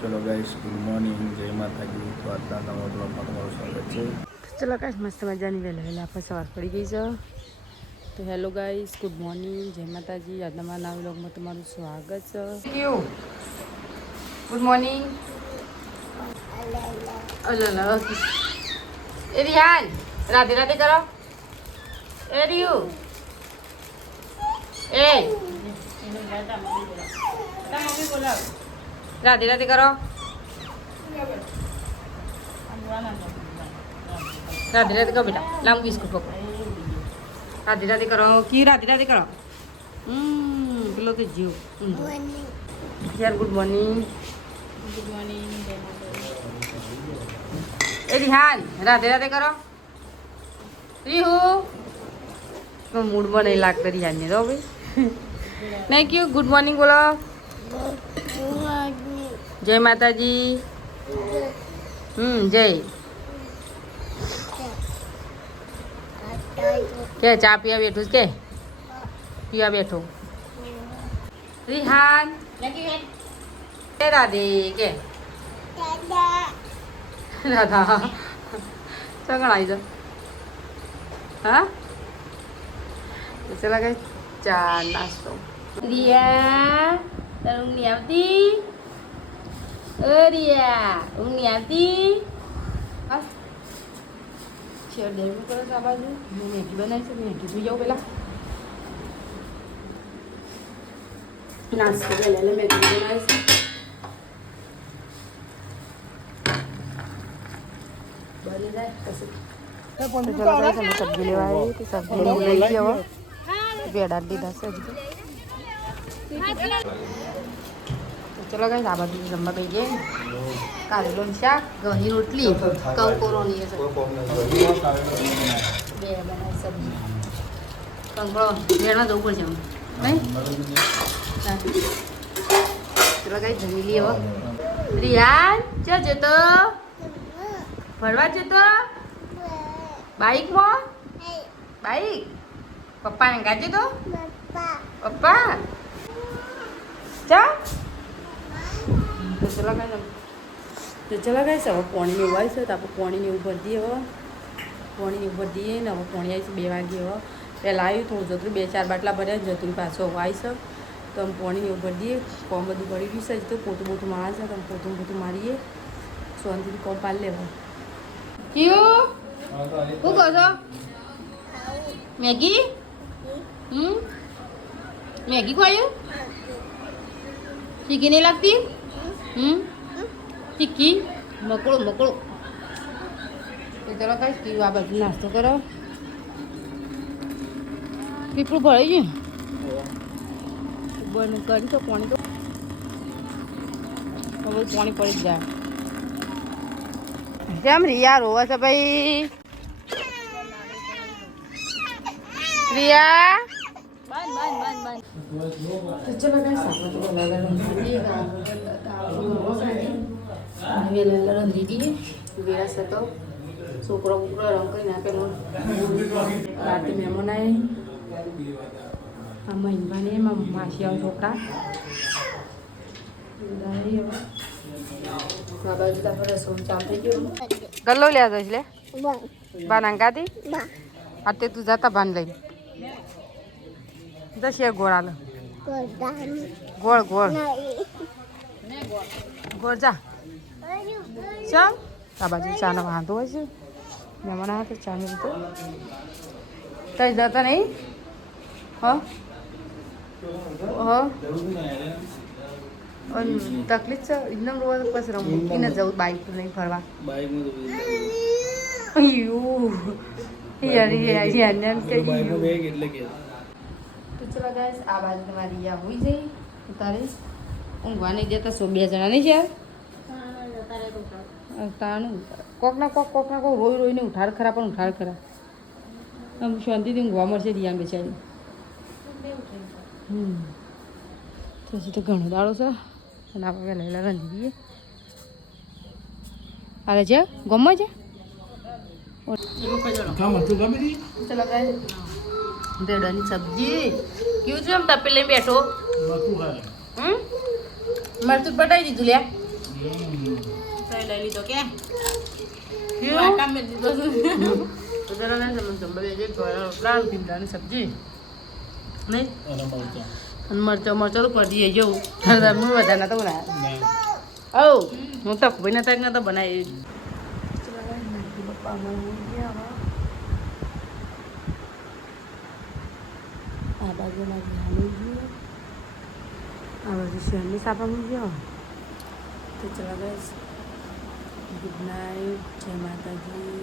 ચલો guys, good morning, જય માતાજી. તો આજના નવા બ્લોગમાં તમારું સ્વાગત છે. ચલો ગાઈસ, મસ્ત મજાની વહેલા આપણે સવાર પડી ગઈ છે. તો હેલો ગાઈસ, ગુડ મોર્નિંગ, જય માતાજી. આજના મારા નવા બ્લોગમાં તમારું સ્વાગત છે. Good morning. એ રિહાન, રાધે રાધે કરો. એ રિયુ, એ રાધે રાધે કરો. રાધે રાધે કરો બેટા. લાંબુ બિસ્કુટ પકડો. રાધે રાધે કરો. કી રાધે રાધે કરો. પેલો તો જીવ. યાર ગુડ મોર્નિંગ. Good morning. એ રિહાન, રાધે રાધે કરો. રીહુ મૂડમાં નહીં લાગતો રિહાનને તો ભાઈ. Thank you. ગુડ મોર્નિંગ બોલો. જય માતાજી. જય કે ચા પીવા બેઠું કે પીવા બેઠો. રિહાન રાધે કે રાધા સગણ આવી જાઓ. હા ચલા કઈ ચા નાસ્તો. રિયા તાર ઊંઘ નહીં આવતી? રિયા ઊંઘ નહીં આવતી? હા શેર ડેરી કરો છો આ બાજુ. મેં મેગી બનાવી છે. મેગી પી જાઉં પેલા. નાસ્તો પહેલા મેગી બનાવી છે. બની જાય પછી સબ્જી લેવા આવી તો સબ્જી લઈ ગઈ. હવે પેડા લીધા છે હજી. ચલો ગાઈસ, આ બાજુ જમવા બેસી જાય. કારેલોનું શાક, ઘઉંની રોટલી, કંકોરોની બે બનાવી સબ્જી. કંકોરો ભેળમાં જવું પડશે નહીં. ચલો ગાઈસ, જમી લઈએ હવે. રિયાન ક્યાં જતો? ભરવા જતો? બાઈકમાં? બાઈક પપ્પાને ગાજે તો પપ્પા ચા. તો ચલા ગાઈસ, હવે પોણીને એવું આવી છે તો આપણે પોણીને એવું ભરી દઈએ. હવે પોણીને એવું ભરી દઈએ ને હવે પોણી આવી છે 2 વાગે. હવે પહેલાં આવ્યું થોડું જતું 2-4 બાટલા ભર્યા જતું પાછો હવે આવી છે તો અમે પોણીને એવું ભરી દઈએ. કોમ બધું પડી ગયું છે તો પોતું બોતું મારે છે તો અમે પોતું મારીએ. શાંતિથી કોમ પાડી લેવા. કયું શું કહો છો? મેગી? મેગી ખવાયું? તીખી નહીં લાગતી? તીખી મકડું તો ચલો કઈ કીધું આ બાજુ નાસ્તો કરો. પીપળું ભરાઈ ગયું. બંધ કરી તો પાણી તો હવે પાણી પડી જ જાય. કેમ રિયા રોવા છે ભાઈ? રિયા તો ચલો ગાઈસ, આપણે વેલા રંધી દઈએ. વેરા છે તો છોકરો બુકરો રંગ કરી નાખે. રાતે મહેમાન આવે. આ મહિનભાને એમાં માસી આવે છોકરા. ગલ્લો લ્યા જઈશ લે બા નાંગાતી. અત્યારે તું જતા ભાન લઈને દસ ગોળ લો. ગોળ ગોળ ગોળ જા. ચમ આ બાજુ ચાનો વાંધો હોય છે. મહેમાન આવે તો ચાની રીતે કઈ જતા નહીં. તકલીફ છે એકદમ રોવા પછી મૂકીને જવું બાઈક નહીં ફરવા. તો ચલો ગાઈસ, આ બાજુ તમારી રિયા હોઈ જઈ. તારે ઊંઘવા નહીં દેતા 2 જણા નહીં છે. તાનું કોકના કોક રોઈ રોઈને ઉઠાડ ખરા પણ ઉઠાડ ખરા. આમ શાંતિથી ઊંઘવા મળશે રિયા બેચારી. પછી તો ઘણો દાડો છે અને આપણે વહેલા રાંધી દઈએ. અરે છે ગમે છે. ચલો ગાઈસ, ભેડાની સબ્જી કેવું છે? એમ તપે લઈને બેઠો. મરચું પટાઈ દીધું લ્યા. લઈ લીધો કે કામ મેં દીધો તો જરા નહીં સમજ પ્લાન ભીંડાની સબ્જી નહીં અને મરચો ઉપર દઈએ જેવું હું વધારે નતો બનાવ્યા ઓ હું તો ભાઈને તાક નતો બનાવી પપ્પા આ બાજુ હાલી ગયો આ બાજુ શહેરની સાપા ગયો તો ચલા ગઈ ગુડ નાઇટ જય માતાજી